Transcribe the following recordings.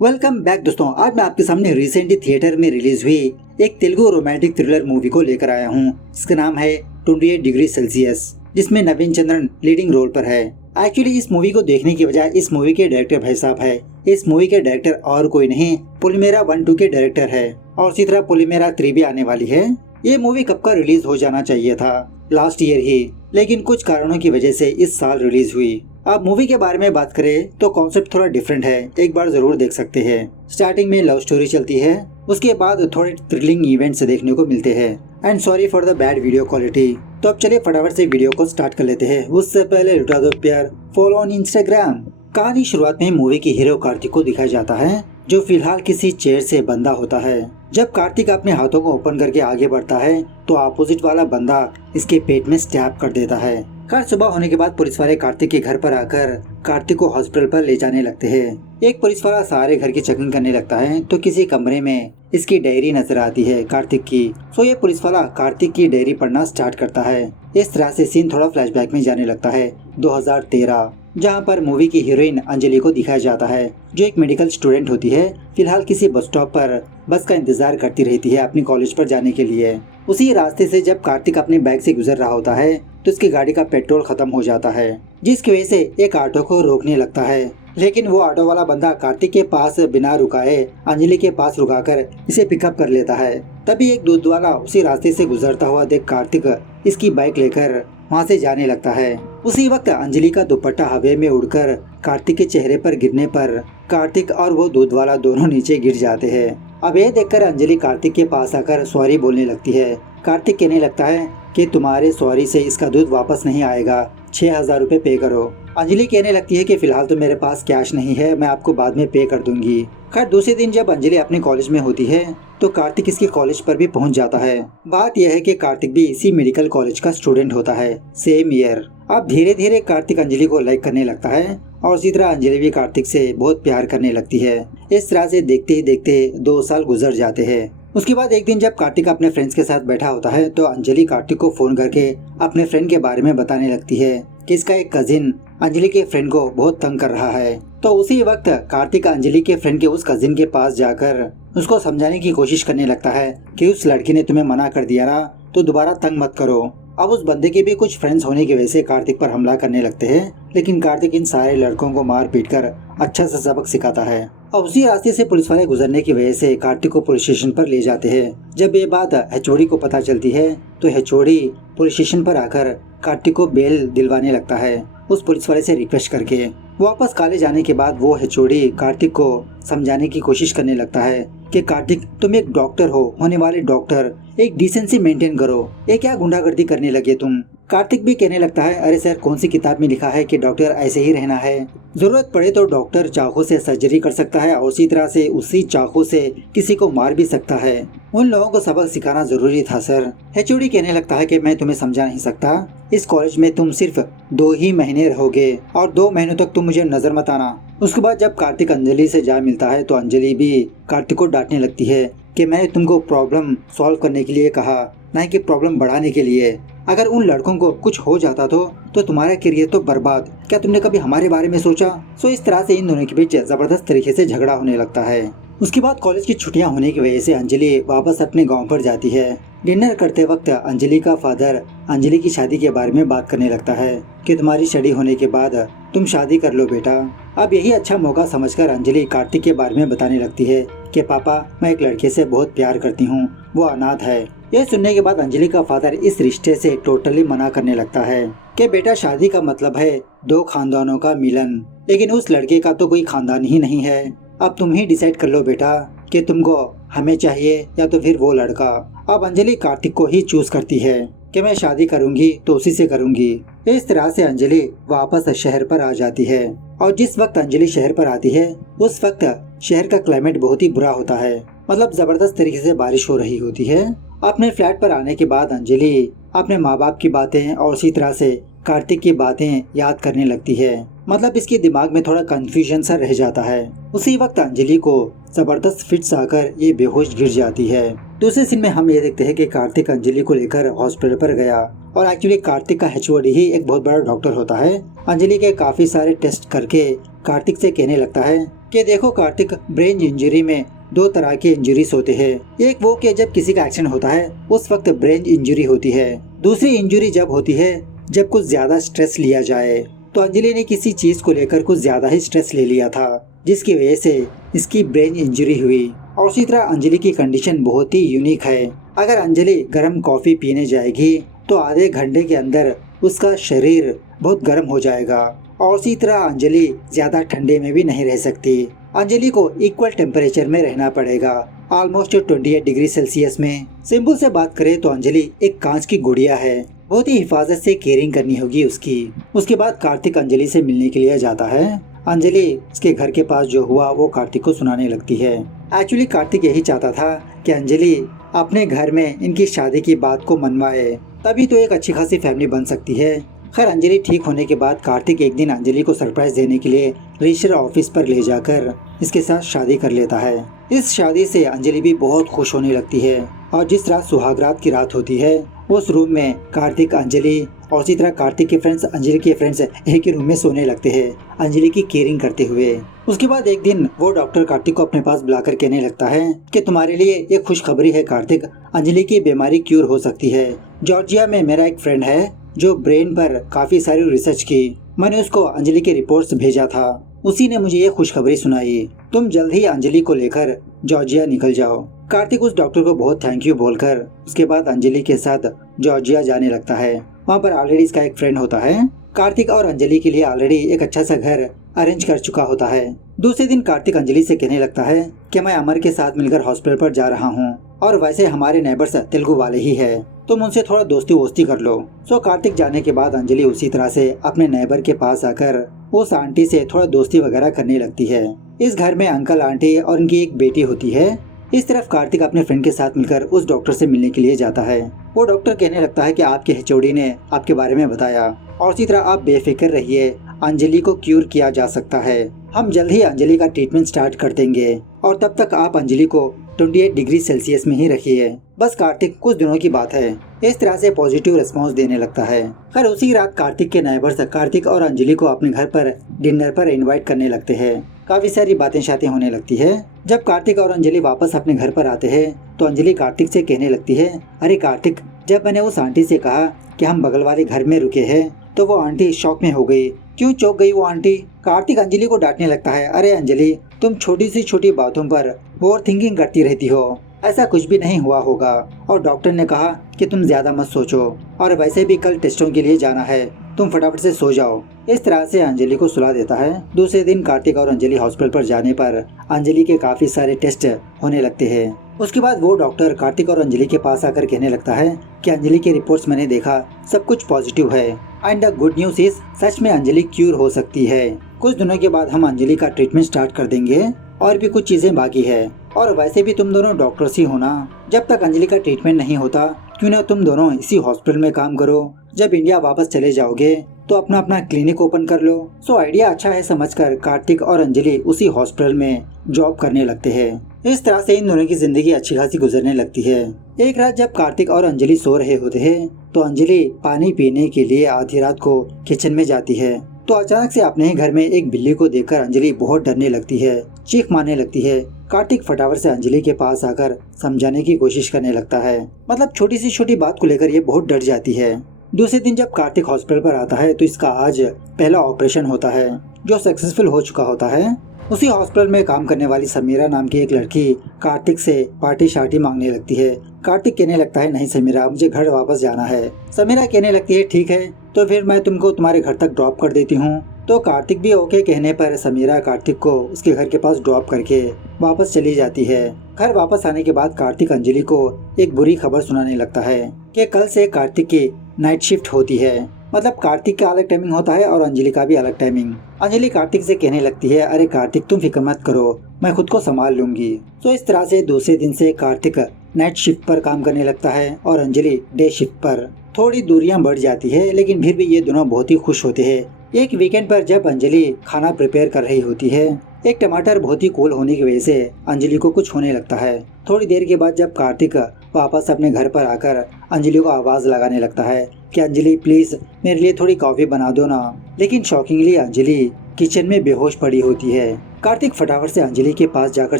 Welcome back दोस्तों। आज मैं आपके सामने रिसेंटली थिएटर में रिलीज हुई एक तेलुगु रोमांटिक थ्रिलर मूवी को लेकर आया हूँ। इसका नाम है 28 डिग्री सेल्सियस, जिसमें नवीन चंद्रन लीडिंग रोल पर है। एक्चुअली इस मूवी को देखने की वजह इस मूवी के डायरेक्टर भाई साहब है। इस मूवी के डायरेक्टर और कोई नहीं, पोलिमेरा 1-2 के डायरेक्टर है और इसी तरह पोलिमेरा 3 भी आने वाली है। ये मूवी कब का रिलीज हो जाना चाहिए था, लास्ट ईयर ही, लेकिन कुछ कारणों की वजह से इस साल रिलीज हुई। अब मूवी के बारे में बात करें तो कॉन्सेप्ट थोड़ा डिफरेंट है, एक बार जरूर देख सकते हैं। स्टार्टिंग में लव स्टोरी चलती है, उसके बाद थोड़े थ्रिलिंग इवेंट्स देखने को मिलते हैं। And sorry for the bad video quality. तो अब चलिए फटाफट से वीडियो को स्टार्ट कर लेते हैं। उससे पहले लुटा दो प्यार, फॉलो ऑन इंस्टाग्राम। कहानी शुरुआत में मूवी के हीरो कार्तिक को दिखाया जाता है, जो फिलहाल किसी चेयर से बंधा होता है। जब कार्तिक अपने हाथों को ओपन करके आगे बढ़ता है तो अपोजिट वाला बंदा इसके पेट में स्टैब कर देता है। कल सुबह होने के बाद पुलिस वाले कार्तिक के घर पर आकर कार्तिक को हॉस्पिटल पर ले जाने लगते हैं। एक पुलिस वाला सारे घर की चेकिंग करने लगता है तो किसी कमरे में इसकी डायरी नजर आती है कार्तिक की। सो ये पुलिस वाला कार्तिक की डायरी पढ़ना स्टार्ट करता है। इस तरह से सीन थोड़ा फ्लैशबैक में जाने लगता है 2013, जहाँ पर मूवी की हीरोइन अंजलि को दिखाया जाता है, जो एक मेडिकल स्टूडेंट होती है। फिलहाल किसी बस स्टॉप पर बस का इंतजार करती रहती है अपनी कॉलेज पर जाने के लिए। उसी रास्ते से जब कार्तिक अपने बाइक से गुजर रहा होता है तो उसकी गाड़ी का पेट्रोल खत्म हो जाता है, जिसकी वजह से एक ऑटो को रोकने लगता है। लेकिन वो ऑटो वाला बंदा कार्तिक के पास बिना रुकाए अंजलि के पास रुकाकर इसे पिकअप कर लेता है। तभी एक दूध वाला उसी रास्ते से गुजरता हुआ देख कार्तिक इसकी बाइक लेकर वहाँ से जाने लगता है। उसी वक्त अंजलि का दुपट्टा हवा में उड़कर कार्तिक के चेहरे पर गिरने पर कार्तिक और वो दूध वाला दोनों नीचे गिर जाते हैं। अब ये देखकर अंजलि कार्तिक के पास आकर सॉरी बोलने लगती है। कार्तिक कहने लगता है कि तुम्हारे सॉरी से इसका दूध वापस नहीं आएगा, 6000 रुपए पे करो। अंजलि कहने लगती है कि फिलहाल तो मेरे पास कैश नहीं है, मैं आपको बाद में पे कर दूंगी। खैर दूसरे दिन जब अंजलि अपने कॉलेज में होती है तो कार्तिक इसके कॉलेज पर भी पहुंच जाता है। बात यह है कि कार्तिक भी इसी मेडिकल कॉलेज का स्टूडेंट होता है, सेम ईयर। अब धीरे धीरे कार्तिक अंजलि को लाइक करने लगता है और इसी तरह अंजलि भी कार्तिक से बहुत प्यार करने लगती है। इस तरह से देखते ही देखते 2 साल गुजर जाते हैं। उसके बाद एक दिन जब कार्तिक अपने फ्रेंड्स के साथ बैठा होता है तो अंजलि कार्तिक को फोन करके अपने फ्रेंड के बारे में बताने लगती है कि इसका एक कजिन अंजलि के फ्रेंड को बहुत तंग कर रहा है। तो उसी वक्त कार्तिक अंजलि के फ्रेंड के उस कजिन के पास जाकर उसको समझाने की कोशिश करने लगता है कि उस लड़की ने तुम्हें मना कर दिया ना, तो दोबारा तंग मत करो। अब उस बंदे के भी कुछ फ्रेंड्स होने की वजह से कार्तिक पर हमला करने लगते हैं, लेकिन कार्तिक इन सारे लड़कों को मार पीट कर अच्छा सा सबक सिखाता है। और उसी रास्ते से पुलिस वाले गुजरने की वजह से कार्तिक को पुलिस स्टेशन पर ले जाते हैं। जब ये बात एचओडी को पता चलती है तो एचओडी पुलिस स्टेशन पर आकर कार्तिक को बेल दिलवाने लगता है, उस पुलिस वाले से रिक्वेस्ट करके। वापस कॉलेज आने के बाद वो एचओडी कार्तिक को समझाने की कोशिश करने लगता है कि कार्तिक तुम एक डॉक्टर हो, होने वाले डॉक्टर, एक डिसेंसी मेंटेन करो, ये क्या गुंडागर्दी करने लगे तुम। कार्तिक भी कहने लगता है अरे सर, कौन सी किताब में लिखा है कि डॉक्टर ऐसे ही रहना है, जरूरत पड़े तो डॉक्टर चाकू से सर्जरी कर सकता है और उसी तरह से उसी चाकू से किसी को मार भी सकता है। उन लोगों को सबक सिखाना जरूरी था सर। एचओडी कहने लगता है कि मैं तुम्हें समझा नहीं सकता, इस कॉलेज में तुम सिर्फ 2 ही महीने रहोगे और 2 महीनों तक तुम मुझे नजर मत आना। उसके बाद जब कार्तिक अंजलि से जा मिलता है तो अंजलि भी कार्तिक को डांटने लगती है कि मैंने तुमको प्रॉब्लम सॉल्व करने के लिए कहा, नहीं कि प्रॉब्लम बढ़ाने के लिए। अगर उन लड़कों को कुछ हो जाता तो तुम्हारा करियर तो बर्बाद, क्या तुमने कभी हमारे बारे में सोचा। सो इस तरह से इन दोनों के बीच जबरदस्त तरीके से झगड़ा होने लगता है। उसके बाद कॉलेज की छुट्टियां होने की वजह से अंजलि वापस अपने गांव पर जाती है। डिनर करते वक्त अंजलि का फादर अंजलि की शादी के बारे में बात करने लगता है कि तुम्हारी स्टडी होने के बाद तुम शादी कर लो बेटा। अब यही अच्छा मौका समझकर अंजलि कार्तिक के बारे में बताने लगती है कि पापा, मैं एक लड़के से बहुत प्यार करती हूँ, वो अनाथ है। यह सुनने के बाद अंजलि का फादर इस रिश्ते से टोटली मना करने लगता है कि बेटा शादी का मतलब है 2 खानदानों का मिलन, लेकिन उस लड़के का तो कोई खानदान ही नहीं है। अब तुम ही डिसाइड कर लो बेटा कि तुमको हमें चाहिए या तो फिर वो लड़का। अब अंजलि कार्तिक को ही चूज करती है कि मैं शादी करूंगी तो उसी से करूंगी। इस तरह से अंजलि वापस शहर पर आ जाती है और जिस वक्त अंजलि शहर पर आती है उस वक्त शहर का क्लाइमेट बहुत ही बुरा होता है, मतलब जबरदस्त तरीके से बारिश हो रही होती है। अपने फ्लैट पर आने के बाद अंजलि अपने माँ बाप की बातें और उसी तरह से कार्तिक की बातें याद करने लगती है, मतलब इसके दिमाग में थोड़ा कंफ्यूजन सा रह जाता है। उसी वक्त अंजलि को जबरदस्त फिट्स आकर ये बेहोश गिर जाती है। दूसरे सीन में हम ये देखते हैं कि कार्तिक अंजलि को लेकर हॉस्पिटल पर गया और एक्चुअली कार्तिक का एचओडी ही एक बहुत बड़ा डॉक्टर होता है। अंजलि के काफी सारे टेस्ट करके कार्तिक से कहने लगता है कि देखो कार्तिक, ब्रेन इंजरी में दो तरह के इंजरीज होते हैं। एक वो कि जब किसी का एक्सीडेंट होता है उस वक्त ब्रेन इंजरी होती है। दूसरी इंजरी जब होती है जब कुछ ज्यादा स्ट्रेस लिया जाए। तो अंजलि ने किसी चीज को लेकर कुछ ज्यादा ही स्ट्रेस ले लिया था, जिसकी वजह से इसकी ब्रेन इंजरी हुई। और उसी तरह अंजलि की कंडीशन बहुत ही यूनिक है। अगर अंजलि गर्म कॉफी पीने जाएगी तो आधे घंटे के अंदर उसका शरीर बहुत गर्म हो जाएगा। और उसी तरह अंजलि ज्यादा ठंडे में भी नहीं रह सकती। अंजलि को इक्वल टेम्परेचर में रहना पड़ेगा, ऑलमोस्ट 28 डिग्री सेल्सियस में। सिंपल से बात करें तो अंजलि एक कांच की गुड़िया है, बहुत ही हिफाजत से केयरिंग करनी होगी उसकी। उसके बाद कार्तिक अंजलि से मिलने के लिए जाता है। अंजलि उसके घर के पास जो हुआ वो कार्तिक को सुनाने लगती है। एक्चुअली कार्तिक यही चाहता था कि अंजलि अपने घर में इनकी शादी की बात को मनवाए, तभी तो एक अच्छी खासी फैमिली बन सकती है। खैर अंजलि ठीक होने के बाद कार्तिक एक दिन अंजलि को सरप्राइज देने के लिए रजिस्टर ऑफिस पर ले जाकर इसके साथ शादी कर लेता है। इस शादी से अंजलि भी बहुत खुश होने लगती है और जिस रात सुहागरात की रात होती है उस रूम में कार्तिक, अंजलि और इसी तरह कार्तिक के फ्रेंड्स, अंजलि के फ्रेंड्स एक ही रूम में सोने लगते हैं अंजलि की केयरिंग करते हुए। उसके बाद एक दिन वो डॉक्टर कार्तिक को अपने पास बुलाकर कहने लगता है कि तुम्हारे लिए एक खुशखबरी है कार्तिक, अंजलि की बीमारी क्यूर हो सकती है। जॉर्जिया में मेरा एक फ्रेंड है जो ब्रेन पर काफी सारी रिसर्च की, मैंने उसको अंजलि के रिपोर्ट्स भेजा था, उसी ने मुझे ये खुशखबरी सुनाई। तुम जल्द ही अंजलि को लेकर जॉर्जिया निकल जाओ। कार्तिक उस डॉक्टर को बहुत थैंक यू बोलकर उसके बाद अंजलि के साथ जॉर्जिया जाने लगता है। वहाँ पर ऑलरेडी इसका एक फ्रेंड होता है। कार्तिक और अंजलि के लिए ऑलरेडी एक अच्छा सा घर अरेंज कर चुका होता है। दूसरे दिन कार्तिक अंजलि से कहने लगता है कि मैं अमर के साथ मिलकर हॉस्पिटल पर जा रहा हूँ और वैसे हमारे नेबर्स तेलुगु वाले ही है, तुम उनसे थोड़ा दोस्ती वोस्ती कर लो। सो कार्तिक जाने के बाद अंजलि उसी तरह से अपने नेबर के पास आकर उस आंटी से थोड़ा दोस्ती वगैरह करने लगती है। इस घर में अंकल, आंटी और उनकी एक बेटी होती है। इस तरफ कार्तिक अपने फ्रेंड के साथ मिलकर उस डॉक्टर से मिलने के लिए जाता है। वो डॉक्टर कहने लगता है कि आपके एचओडी ने आपके बारे में बताया और इसी तरह आप बेफिक्र रहिए, अंजलि को क्यूर किया जा सकता है। हम जल्द ही अंजलि का ट्रीटमेंट स्टार्ट कर देंगे और तब तक आप अंजलि को 28 डिग्री सेल्सियस में ही रखिए। बस कार्तिक, कुछ दिनों की बात है। इस तरह से पॉजिटिव रिस्पांस देने लगता है। खैर उसी रात कार्तिक के नेबर्स कार्तिक और अंजलि को अपने घर पर डिनर पर इनवाइट करने लगते हैं। काफी सारी बातें शातें होने लगती है। जब कार्तिक और अंजलि वापस अपने घर पर आते हैं तो अंजलि कार्तिक से कहने लगती है, अरे कार्तिक, जब मैंने उस आंटी से कहा कि हम बगल वाले घर में रुके हैं तो वो आंटी शॉक में हो गई। क्यों चौंक गई वो आंटी? कार्तिक अंजलि को डांटने लगता है, अरे अंजलि, तुम छोटी सी छोटी बातों पर ओवर थिंकिंग करती रहती हो, ऐसा कुछ भी नहीं हुआ होगा और डॉक्टर ने कहा कि तुम ज्यादा मत सोचो और वैसे भी कल टेस्टों के लिए जाना है, तुम फटाफट से सो जाओ। इस तरह से अंजलि को सुला देता है। दूसरे दिन कार्तिक और अंजलि हॉस्पिटल पर जाने पर अंजलि के काफी सारे टेस्ट होने लगते हैं। उसके बाद वो डॉक्टर कार्तिक और अंजलि के पास आकर कहने लगता है कि अंजलि के रिपोर्ट्स मैंने देखा, सब कुछ पॉजिटिव है and the good news is such में अंजलि क्यूर हो सकती है। कुछ दिनों के बाद हम अंजलि का ट्रीटमेंट स्टार्ट कर देंगे और भी कुछ चीजें बाकी है और वैसे भी तुम दोनों डॉक्टर्स ही हो ना, जब तक अंजलि का ट्रीटमेंट नहीं होता क्यों ना तुम दोनों इसी हॉस्पिटल में काम करो। जब इंडिया वापस चले जाओगे तो अपना अपना क्लिनिक ओपन कर लो। सो आइडिया अच्छा है समझकर कार्तिक और अंजलि उसी हॉस्पिटल में जॉब करने लगते हैं। इस तरह से इन दोनों की जिंदगी अच्छी खासी गुजरने लगती है। एक रात जब कार्तिक और अंजलि सो रहे होते हैं तो अंजलि पानी पीने के लिए आधी रात को किचन में जाती है तो अचानक से अपने ही घर में एक बिल्ली को देखकर अंजलि बहुत डरने लगती है, चीख मारने लगती है। कार्तिक फटाफट से अंजलि के पास आकर समझाने की कोशिश करने लगता है। मतलब छोटी सी छोटी बात को लेकर ये बहुत डर जाती है। दूसरे दिन जब कार्तिक हॉस्पिटल पर आता है तो इसका आज पहला ऑपरेशन होता है जो सक्सेसफुल हो चुका होता है। उसी हॉस्पिटल में काम करने वाली समीरा नाम की एक लड़की कार्तिक से पार्टी शार्टी मांगने लगती है। कार्तिक कहने लगता है, नहीं समीरा, मुझे घर वापस जाना है। समीरा कहने लगती है, ठीक है तो फिर मैं तुमको तुम्हारे घर तक ड्रॉप कर देती हूँ। तो कार्तिक भी ओके कहने पर समीरा कार्तिक को उसके घर के पास ड्रॉप करके वापस चली जाती है। घर वापस आने के बाद कार्तिक अंजलि को एक बुरी खबर सुनाने लगता है कि कल से कार्तिक की नाइट शिफ्ट होती है। मतलब कार्तिक का अलग टाइमिंग होता है और अंजलि का भी अलग टाइमिंग। अंजलि कार्तिक से कहने लगती है, अरे कार्तिक, तुम फिक्र मत करो, मैं खुद को संभाल लूंगी। तो इस तरह से दूसरे दिन से कार्तिक नाइट शिफ्ट पर काम करने लगता है और अंजलि डे शिफ्ट पर। थोड़ी दूरियां बढ़ जाती है लेकिन फिर भी ये दोनों बहुत ही खुश होते हैं। एक वीकेंड पर जब अंजलि खाना प्रिपेयर कर रही होती है, एक टमाटर बहुत ही कूल होने की वजह से अंजलि को कुछ होने लगता है। थोड़ी देर के बाद जब कार्तिक वापस अपने घर पर आकर अंजलि को आवाज लगाने लगता है कि अंजलि प्लीज मेरे लिए थोड़ी कॉफी बना दो ना, लेकिन शॉकिंगली अंजलि किचन में बेहोश पड़ी होती है। कार्तिक फटाफट से अंजलि के पास जाकर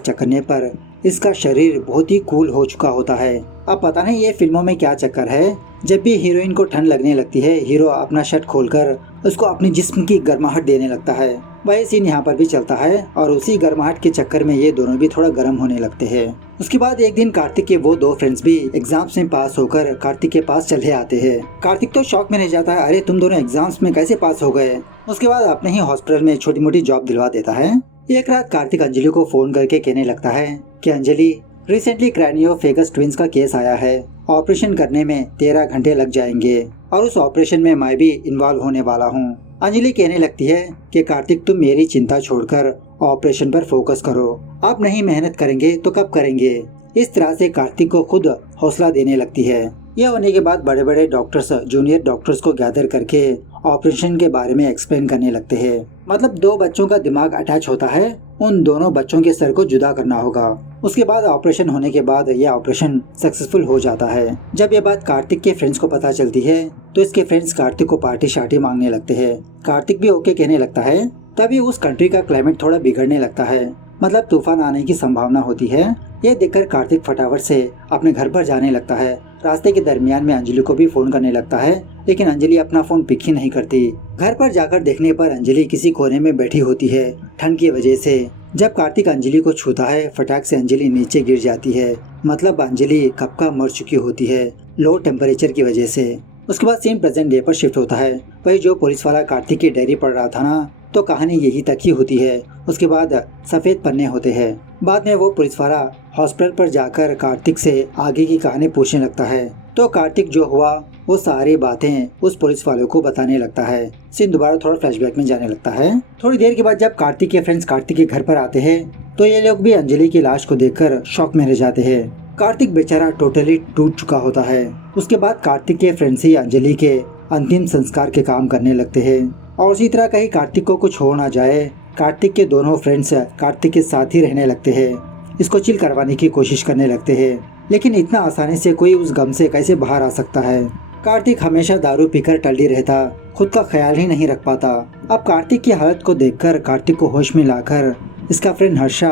चकरने पर इसका शरीर बहुत ही कूल हो चुका होता है। अब पता नहीं ये फिल्मों में क्या चक्कर है, जब भी हीरोइन को ठंड लगने लगती है हीरो अपना शर्ट खोलकर उसको अपने जिस्म की गर्माहट देने लगता है। वही सीन यहाँ पर भी चलता है और उसी गर्माहट के चक्कर में ये दोनों भी थोड़ा गर्म होने लगते हैं। उसके बाद एक दिन कार्तिक के वो दो फ्रेंड्स भी एग्जाम्स में पास होकर कार्तिक के पास चले आते हैं। कार्तिक तो शॉक में रह जाता है, अरे तुम दोनों एग्जाम्स में कैसे पास हो गए। उसके बाद अपने ही हॉस्पिटल में छोटी मोटी जॉब दिलवा देता है। एक रात कार्तिक अंजलि को फोन करके कहने लगता है कि अंजलि रिसेंटली क्रैनियोफेगस ट्विंस का केस आया है, ऑपरेशन करने में 13 घंटे लग जाएंगे और उस ऑपरेशन में मैं भी इन्वॉल्व होने वाला हूँ। अंजलि कहने लगती है कि कार्तिक तुम मेरी चिंता छोड़कर ऑपरेशन पर फोकस करो, आप नहीं मेहनत करेंगे तो कब करेंगे। इस तरह से कार्तिक को खुद हौसला देने लगती है। यह होने के बाद बड़े बड़े डॉक्टर्स जूनियर डॉक्टर्स को गैदर करके ऑपरेशन के बारे में एक्सप्लेन करने लगते हैं। मतलब दो बच्चों का दिमाग अटैच होता है, उन दोनों बच्चों के सर को जुदा करना होगा। उसके बाद ऑपरेशन होने के बाद यह ऑपरेशन सक्सेसफुल हो जाता है। जब ये बात कार्तिक के फ्रेंड्स को पता चलती है तो इसके फ्रेंड्स कार्तिक को पार्टी शार्टी मांगने लगते हैं। कार्तिक भी ओके कहने लगता है। तभी उस कंट्री का क्लाइमेट थोड़ा बिगड़ने लगता है, मतलब तूफान आने की संभावना होती है। ये देखकर कार्तिक फटाफट से अपने घर पर जाने लगता है। रास्ते के दरमियान में अंजलि को भी फोन करने लगता है, लेकिन अंजलि अपना फोन पिक ही नहीं करती। घर पर जाकर देखने पर अंजलि किसी कोने में बैठी होती है ठंड की वजह से। जब कार्तिक अंजलि को छूता है फटाक से अंजलि नीचे गिर जाती है, मतलब अंजलि कब का मर चुकी होती है लो टेम्परेचर की वजह से। उसके बाद सीन प्रेजेंट डे पर शिफ्ट होता है। वही जो पुलिस वाला कार्तिक की डायरी पढ़ रहा था ना, तो कहानी यही तक ही होती है। उसके बाद सफेद पन्ने होते हैं। बाद में वो पुलिस वाला हॉस्पिटल पर जाकर कार्तिक से आगे की कहानी पूछने लगता है। तो कार्तिक जो हुआ वो सारी बातें उस पुलिस वाले को बताने लगता है। सीन दोबारा थोड़ा फ्लैशबैक में जाने लगता है। थोड़ी देर के बाद जब कार्तिक के फ्रेंड्स कार्तिक के घर पर आते हैं तो ये लोग भी अंजलि की लाश को देखकर शॉक में रह जाते हैं। कार्तिक बेचारा टोटली टूट चुका होता है। उसके बाद कार्तिक के फ्रेंड्स ही अंजलि के अंतिम संस्कार के काम करने लगते हैं और उसी तरह कहीं कार्तिक को कुछ हो ना जाए, कार्तिक के दोनों फ्रेंड्स कार्तिक के साथ ही रहने लगते हैं। इसको चिल करवाने की कोशिश करने लगते हैं, लेकिन इतना आसानी से कोई उस गम से कैसे बाहर आ सकता है। कार्तिक हमेशा दारू पीकर टल्ली रहता, खुद का ख्याल ही नहीं रख पाता। अब कार्तिक की हालत को देखकर कार्तिक को होश में लाकर इसका फ्रेंड हर्षा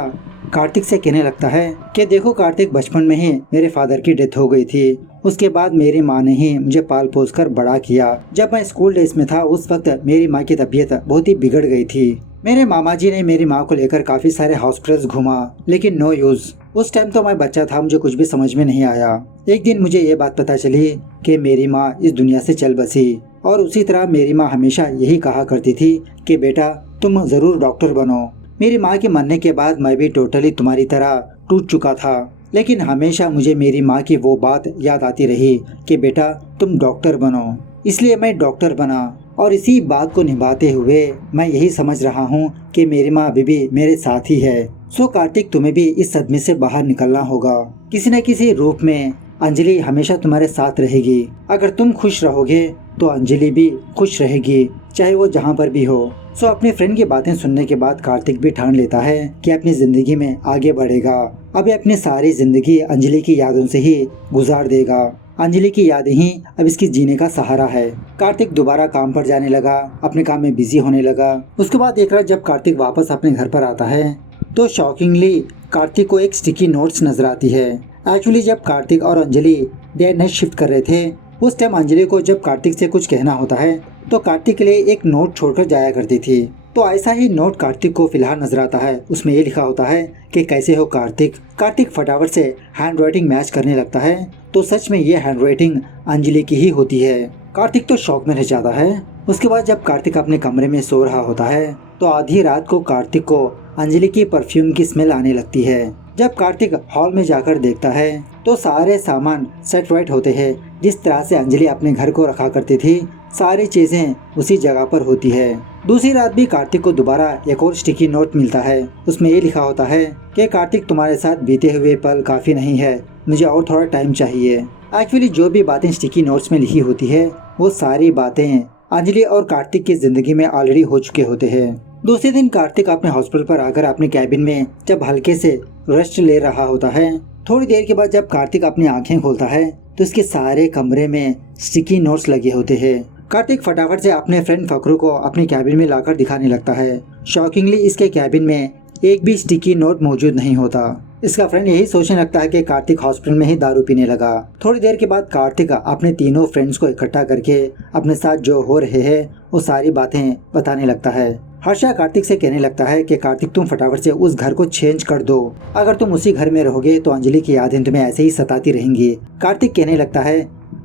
कार्तिक से कहने लगता है कि देखो कार्तिक, बचपन में ही मेरे फादर की डेथ हो गई थी। उसके बाद मेरी माँ ने ही मुझे पाल पोस कर बड़ा किया। जब मैं स्कूल डेज में था उस वक्त मेरी माँ की तबीयत बहुत ही बिगड़ गई थी। मेरे मामा जी ने मेरी माँ को लेकर काफी सारे हॉस्पिटल्स घूमा, लेकिन नो यूज। उस टाइम तो मैं बच्चा था, मुझे कुछ भी समझ में नहीं आया। एक दिन मुझे ये बात पता चली कि मेरी माँ इस दुनिया से चल बसी, और उसी तरह मेरी माँ हमेशा यही कहा करती थी कि बेटा तुम जरूर डॉक्टर बनो। मेरी माँ के मरने के बाद मैं भी टोटली तुम्हारी तरह टूट चुका था, लेकिन हमेशा मुझे मेरी माँ की वो बात याद आती रही कि बेटा तुम डॉक्टर बनो। इसलिए मैं डॉक्टर बना और इसी बात को निभाते हुए मैं यही समझ रहा हूँ कि मेरी माँ अभी भी मेरे साथ ही है। सो कार्तिक, तुम्हें भी इस सदमे से बाहर निकलना होगा। किसी न किसी रूप में अंजलि हमेशा तुम्हारे साथ रहेगी। अगर तुम खुश रहोगे तो अंजलि भी खुश रहेगी, चाहे वो जहाँ पर भी हो। सो अपने फ्रेंड की बातें सुनने के बाद कार्तिक भी ठान लेता है कि अपनी जिंदगी में आगे बढ़ेगा। अब अपनी सारी जिंदगी अंजलि की यादों से ही गुजार देगा। अंजलि की यादें ही अब इसकी जीने का सहारा है। कार्तिक दोबारा काम पर जाने लगा, अपने काम में बिजी होने लगा। उसके बाद एक रात जब कार्तिक वापस अपने घर पर आता है तो शॉकिंगली कार्तिक को एक स्टिकी नोट्स नजर आती है। एक्चुअली जब कार्तिक और अंजलि डे नाइट शिफ्ट कर रहे थे उस टाइम अंजलि को जब कार्तिक से कुछ कहना होता है तो कार्तिक के लिए एक नोट छोड़कर जाया करती थी। तो ऐसा ही नोट कार्तिक को फिलहाल नजर आता है। उसमें ये लिखा होता है कि कैसे हो कार्तिक। कार्तिक फटाफट से हैंड राइटिंग मैच करने लगता है, तो सच में ये हैंड राइटिंग अंजलि की ही होती है। कार्तिक तो शॉक में रह जाता है। उसके बाद जब कार्तिक अपने कमरे में सो रहा होता है तो आधी रात को कार्तिक को अंजलि की परफ्यूम की स्मेल आने लगती है। जब कार्तिक हॉल में जाकर देखता है तो सारे सामान सेट राइट होते हैं। जिस तरह से अंजलि अपने घर को रखा करती थी सारी चीजें उसी जगह पर होती है। दूसरी रात भी कार्तिक को दोबारा एक और स्टिकी नोट मिलता है। उसमें ये लिखा होता है कि कार्तिक, तुम्हारे साथ बीते हुए पल काफी नहीं है, मुझे और थोड़ा टाइम चाहिए। एक्चुअली जो भी बातें स्टिकी नोट्स में लिखी होती है वो सारी बातें अंजलि और कार्तिक की जिंदगी में ऑलरेडी हो चुके होते हैं। दूसरे दिन कार्तिक अपने हॉस्पिटल पर आकर अपने कैबिन में जब हल्के से रेस्ट ले रहा होता है, थोड़ी देर के बाद जब कार्तिक अपनी आंखें खोलता है तो उसके सारे कमरे में स्टिकी नोट्स लगे होते हैं। कार्तिक फटाफट से अपने फ्रेंड फकरू को अपने कैबिन में लाकर दिखाने लगता है। शॉकिंगली इसके कैबिन में एक भी स्टिकी नोट मौजूद नहीं होता। इसका फ्रेंड यही सोचने लगता है कि कार्तिक हॉस्पिटल में ही दारू पीने लगा। थोड़ी देर के बाद कार्तिक अपने तीनों फ्रेंड्स को इकट्ठा करके अपने साथ जो हो रहे हैं वो सारी बातें बताने लगता है। हर्षा कार्तिक से कहने लगता है कि कार्तिक तुम फटाफट से उस घर को चेंज कर दो, अगर तुम उसी घर में रहोगे तो अंजलि की यादें तुम्हें ऐसे ही सताती रहेंगी। कार्तिक कहने लगता है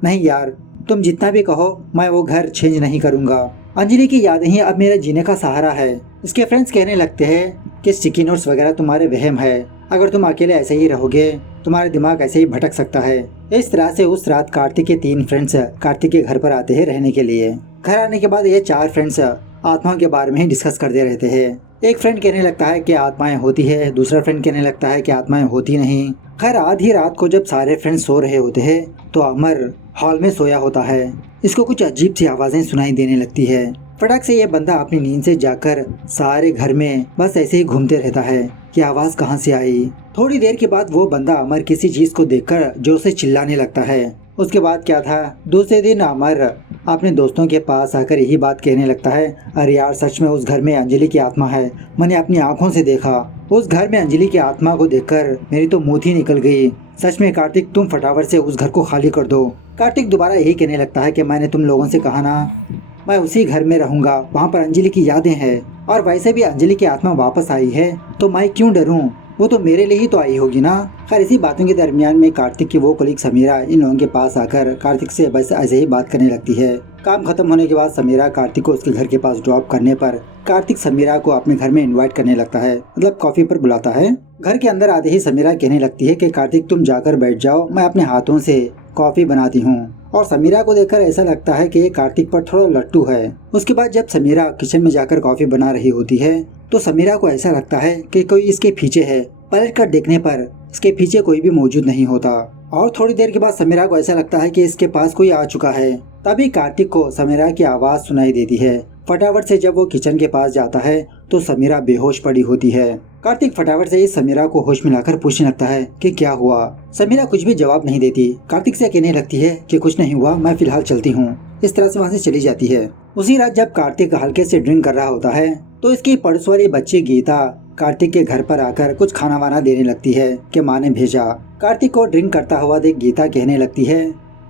नहीं यार, तुम जितना भी कहो मैं वो घर चेंज नहीं करूँगा, अंजलि की यादें ही अब मेरे जीने का सहारा है। इसके फ्रेंड्स कहने लगते हैं कि स्टिकी नोट्स वगैरह तुम्हारे वहम है, अगर तुम अकेले ऐसे ही रहोगे तुम्हारा दिमाग ऐसे ही भटक सकता है। इस तरह से उस रात कार्तिक के 3 फ्रेंड्स कार्तिक के घर पर आते हैं रहने के लिए। घर आने के बाद ये 4 फ्रेंड्स आत्माओं के बारे में ही डिस्कस करते रहते हैं। एक फ्रेंड कहने लगता है कि आत्माएं होती है, दूसरा फ्रेंड कहने लगता है कि आत्माएं होती नहीं। खैर आधी रात को जब सारे फ्रेंड्स सो रहे होते हैं तो अमर हॉल में सोया होता है। इसको कुछ अजीब सी आवाजें सुनाई देने लगती है। फटाक से ये बंदा अपनी नींद से जाकर सारे घर में बस ऐसे ही घूमते रहता है कि आवाज कहाँ से आई। थोड़ी देर के बाद वो बंदा अमर किसी चीज को देखकर जोर से चिल्लाने लगता है। उसके बाद क्या था, दूसरे दिन अमर अपने दोस्तों के पास आकर यही बात कहने लगता है, अरे यार सच में उस घर में अंजलि की आत्मा है, मैंने अपनी आंखों से देखा। उस घर में अंजलि की आत्मा को देखकर मेरी तो मूंछ ही निकल गई। सच में कार्तिक तुम फटाफट से उस घर को खाली कर दो। कार्तिक दोबारा यही कहने लगता है कि मैंने तुम लोगों से कहा ना मैं उसी घर में रहूंगा, वहाँ पर अंजलि की यादें हैं, और वैसे भी अंजलि की आत्मा वापस आई है तो मैं क्यों डरूं, वो तो मेरे लिए ही तो आई होगी ना। खैर इसी बातों के दरमियान में कार्तिक की वो कलीग समीरा इन लोगों के पास आकर कार्तिक से बस ऐसे ही बात करने लगती है। काम खत्म होने के बाद समीरा कार्तिक को उसके घर के पास ड्रॉप करने पर कार्तिक समीरा को अपने घर में इनवाइट करने लगता है, मतलब कॉफी पर बुलाता है। घर के अंदर आते ही समीरा कहने लगती है कि कार्तिक तुम जाकर बैठ जाओ, मैं अपने हाथों से कॉफी बनाती हूँ। और समीरा को देखकर ऐसा लगता है कि ये कार्तिक पर थोड़ा लट्टू है। उसके बाद जब समीरा किचन में जाकर कॉफी बना रही होती है तो समीरा को ऐसा लगता है कि कोई इसके पीछे है। पलट कर देखने पर इसके पीछे कोई भी मौजूद नहीं होता। और थोड़ी देर के बाद समीरा को ऐसा लगता है कि इसके पास कोई आ चुका है। तभी कार्तिक को समीरा की आवाज सुनाई देती है। फटाफट से जब वो किचन के पास जाता है तो समीरा बेहोश पड़ी होती है। कार्तिक फटाफट से इस समीरा को होश में लाकर पूछने लगता है कि क्या हुआ। समीरा कुछ भी जवाब नहीं देती। कार्तिक से कहने लगती है कि कुछ नहीं हुआ, मैं फिलहाल चलती हूँ। इस तरह से वहाँ से चली जाती है। उसी रात जब कार्तिक हल्के से ड्रिंक कर रहा होता है तो इसकी पड़ोस वाली बच्ची गीता कार्तिक के घर पर आकर कुछ खाना वाना देने लगती है कि माँ ने भेजा। कार्तिक को ड्रिंक करता हुआ देख गीता कहने लगती है,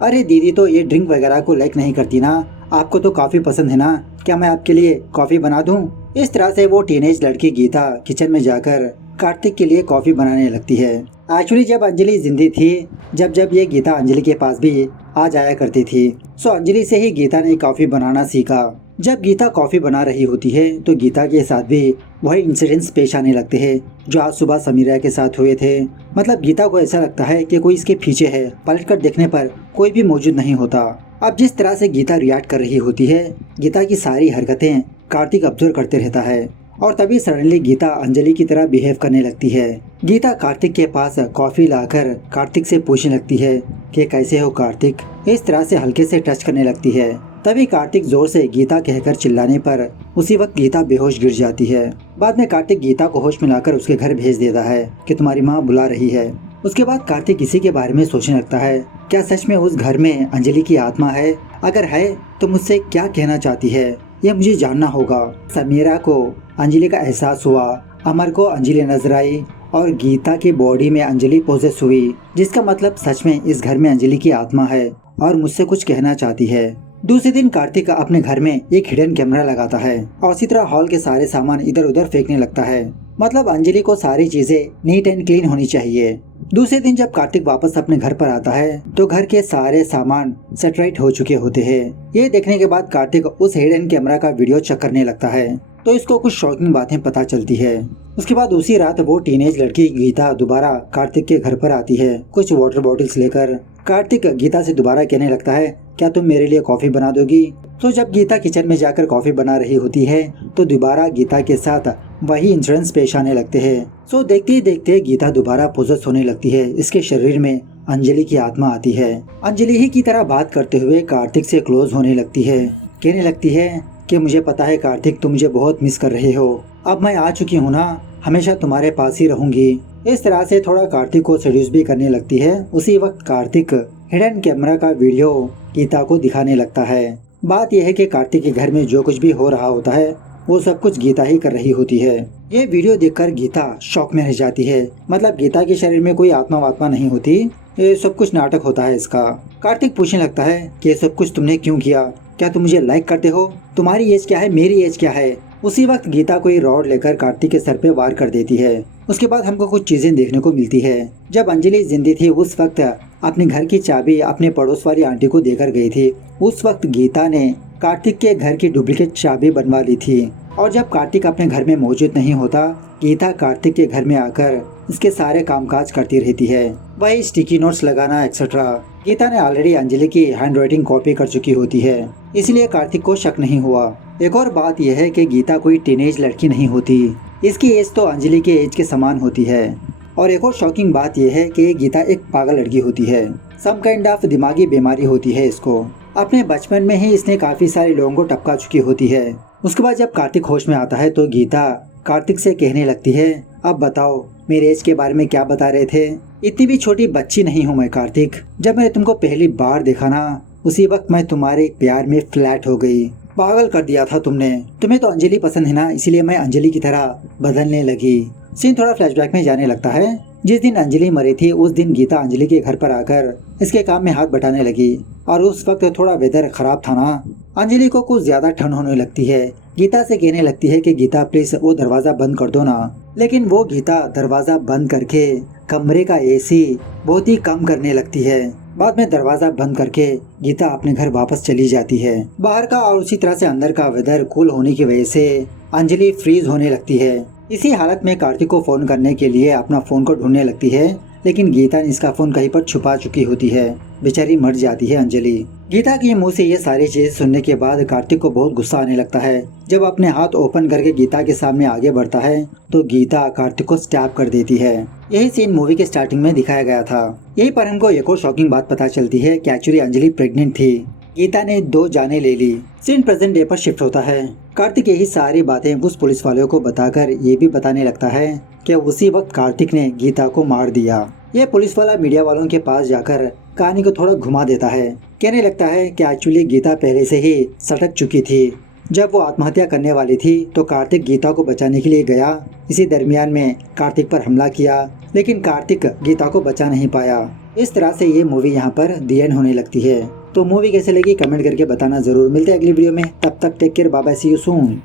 अरे दीदी तो ये ड्रिंक वगैरह को लाइक नहीं करती ना, आपको तो कॉफी पसंद है ना, क्या मैं आपके लिए कॉफी बना दूं? इस तरह से वो टीनेज लड़की गीता किचन में जाकर कार्तिक के लिए कॉफी बनाने लगती है। एक्चुअली जब अंजलि जिंदी थी, जब ये गीता अंजलि के पास भी आ जाया करती थी, सो अंजलि से ही गीता ने कॉफी बनाना सीखा। जब गीता कॉफी बना रही होती है तो गीता के साथ भी वही इंसिडेंट्स पेश आने लगते हैं जो आज सुबह समीरा के साथ हुए थे। मतलब गीता को ऐसा लगता है कि कोई इसके पीछे है, पलटकर देखने पर कोई भी मौजूद नहीं होता। अब जिस तरह से गीता रिएक्ट कर रही होती है, गीता की सारी हरकतें कार्तिक ऑब्जर्व करते रहता है। और तभी सडनली गीता अंजलि की तरह बिहेव करने लगती है। गीता कार्तिक के पास कॉफी लाकर कार्तिक से पूछने लगती है कि कैसे हो कार्तिक। इस तरह से हल्के से टच करने लगती है। तभी कार्तिक जोर से गीता कहकर चिल्लाने पर उसी वक्त गीता बेहोश गिर जाती है। बाद में कार्तिक गीता को होश में लाकर उसके घर भेज देता है कि तुम्हारी माँ बुला रही है। उसके बाद कार्तिक इसी के बारे में सोचने लगता है, क्या सच में उस घर में अंजलि की आत्मा है? अगर है तो मुझसे क्या कहना चाहती है, ये मुझे जानना होगा। समीरा को अंजलि का एहसास हुआ, अमर को अंजलि नजर आई और गीता की बॉडी में अंजलि पोजेस हुई, जिसका मतलब सच में इस घर में अंजलि की आत्मा है और मुझसे कुछ कहना चाहती है। दूसरे दिन कार्तिक अपने घर में एक हिडन कैमरा लगाता है और इसी तरह हॉल के सारे सामान इधर उधर फेंकने लगता है। मतलब अंजलि को सारी चीजें नीट एंड क्लीन होनी चाहिए। दूसरे दिन जब कार्तिक वापस अपने घर पर आता है तो घर के सारे सामान सेटराइट हो चुके होते हैं। ये देखने के बाद कार्तिक उस हिडन कैमरा का वीडियो चेक करने लगता है तो इसको कुछ शॉकिंग बातें पता चलती है। उसके बाद उसी रात वो टीनेज लड़की गीता दोबारा कार्तिक के घर पर आती है कुछ वाटर बॉटल्स लेकर। कार्तिक गीता से दोबारा कहने लगता है, क्या तुम मेरे लिए कॉफी बना दोगी? तो जब गीता किचन में जाकर कॉफी बना रही होती है तो दोबारा गीता के साथ वही इंसिडेंट्स पेश आने लगते हैं। सो देखते ही देखते गीता दोबारा पोजेस होने लगती है। इसके शरीर में अंजलि की आत्मा आती है। अंजलि ही की तरह बात करते हुए कार्तिक से क्लोज होने लगती है। कहने लगती है कि मुझे पता है कार्तिक तुम मुझे बहुत मिस कर रहे हो, अब मैं आ चुकी हूँ ना, हमेशा तुम्हारे पास ही रहूंगी। इस तरह से थोड़ा कार्तिक को सेड्यूस भी करने लगती है। उसी वक्त कार्तिक हिडन कैमरा का वीडियो गीता को दिखाने लगता है। बात यह है कि कार्तिक के घर में जो कुछ भी हो रहा होता है वो सब कुछ गीता ही कर रही होती है। ये वीडियो देखकर गीता शॉक में रह जाती है। मतलब गीता के शरीर में कोई आत्मा वात्मा नहीं होती, ये सब कुछ नाटक होता है इसका। कार्तिक पूछने लगता है कि ये सब कुछ तुमने क्यों किया, क्या तुम मुझे लाइक करते हो, तुम्हारी एज क्या है, मेरी एज क्या है। उसी वक्त गीता कोई रॉड लेकर कार्तिक के सर पे वार कर देती है। उसके बाद हमको कुछ चीजें देखने को मिलती है। जब अंजलि जिंदी थी उस वक्त अपने घर की चाबी अपने पड़ोस वाली आंटी को देकर गई थी। उस वक्त गीता ने कार्तिक के घर की डुप्लीकेट चाबी बनवा ली थी। और जब कार्तिक अपने घर में मौजूद नहीं होता, गीता कार्तिक के घर में आकर इसके सारे कामकाज करती रहती है, वही स्टिकी नोट्स लगाना एक्सेट्रा। गीता ने ऑलरेडी अंजलि की हैंडराइटिंग कॉपी कर चुकी होती है, इसलिए कार्तिक को शक नहीं हुआ। एक और बात यह है कि गीता कोई टीनेज लड़की नहीं होती, इसकी एज तो अंजलि के एज के समान होती है। और एक और शॉकिंग बात यह है कि गीता एक पागल लड़की होती है, सम काइंड ऑफ दिमागी बीमारी होती है इसको। अपने बचपन में ही इसने काफी सारे लोगों को टपका चुकी होती है। उसके बाद जब कार्तिक होश में आता है तो गीता कार्तिक से कहने लगती है, अब बताओ मेरे एज के बारे में क्या बता रहे थे, इतनी भी छोटी बच्ची नहीं हूँ मैं कार्तिक। जब मैंने तुमको पहली बार देखा ना, उसी वक्त मैं तुम्हारे प्यार में फ्लैट हो गई, पागल कर दिया था तुमने। तुम्हें तो अंजलि पसंद है ना, इसीलिए मैं अंजलि की तरह बदलने लगी। सीन थोड़ा फ्लैशबैक में जाने लगता है। जिस दिन अंजलि मरी थी उस दिन गीता अंजलि के घर पर आकर इसके काम में हाथ बटाने लगी। और उस वक्त थोड़ा वेदर खराब था ना, अंजलि को कुछ ज्यादा ठंड होने लगती है। गीता से कहने लगती है कि गीता प्लीज वो दरवाजा बंद कर दो ना। लेकिन वो गीता दरवाजा बंद करके कमरे का एसी बहुत ही कम करने लगती है। बाद में दरवाजा बंद करके गीता अपने घर वापस चली जाती है। बाहर का और उसी तरह से अंदर का वेदर कूल होने की वजह से अंजलि फ्रीज होने लगती है। इसी हालत में कार्तिक को फोन करने के लिए अपना फोन को ढूंढने लगती है, लेकिन गीता ने इसका फोन कहीं पर छुपा चुकी होती है। बेचारी मर जाती है अंजलि। गीता के मुंह से ये सारी चीजें सुनने के बाद कार्तिक को बहुत गुस्सा आने लगता है। जब अपने हाथ ओपन करके गीता के सामने आगे बढ़ता है तो गीता कार्तिक को स्टैब कर देती है। यही सीन मूवी के स्टार्टिंग में दिखाया गया था। यही पर हमको एक और शॉकिंग बात पता चलती है कि एक्चुअली अंजलि प्रेग्नेंट थी। गीता ने 2 जाने ले ली। सीन प्रेजेंट डे पर शिफ्ट होता है। कार्तिक यही सारी बातें उस पुलिस वालों को बताकर ये भी बताने लगता है कि उसी वक्त कार्तिक ने गीता को मार दिया। ये पुलिस वाला मीडिया वालों के पास जाकर कहानी को थोड़ा घुमा देता है। कहने लगता है कि एक्चुअली गीता पहले से ही सटक चुकी थी। जब वो आत्महत्या करने वाली थी तो कार्तिक गीता को बचाने के लिए गया। इसी दरमियान में कार्तिक पर हमला किया, लेकिन कार्तिक गीता को बचा नहीं पाया। इस तरह से ये मूवी यहाँ पर दी एंड होने लगती है। तो मूवी कैसे लगी कमेंट करके बताना जरूर। मिलते हैं अगली वीडियो में, तब तक take care, bye bye, see you soon.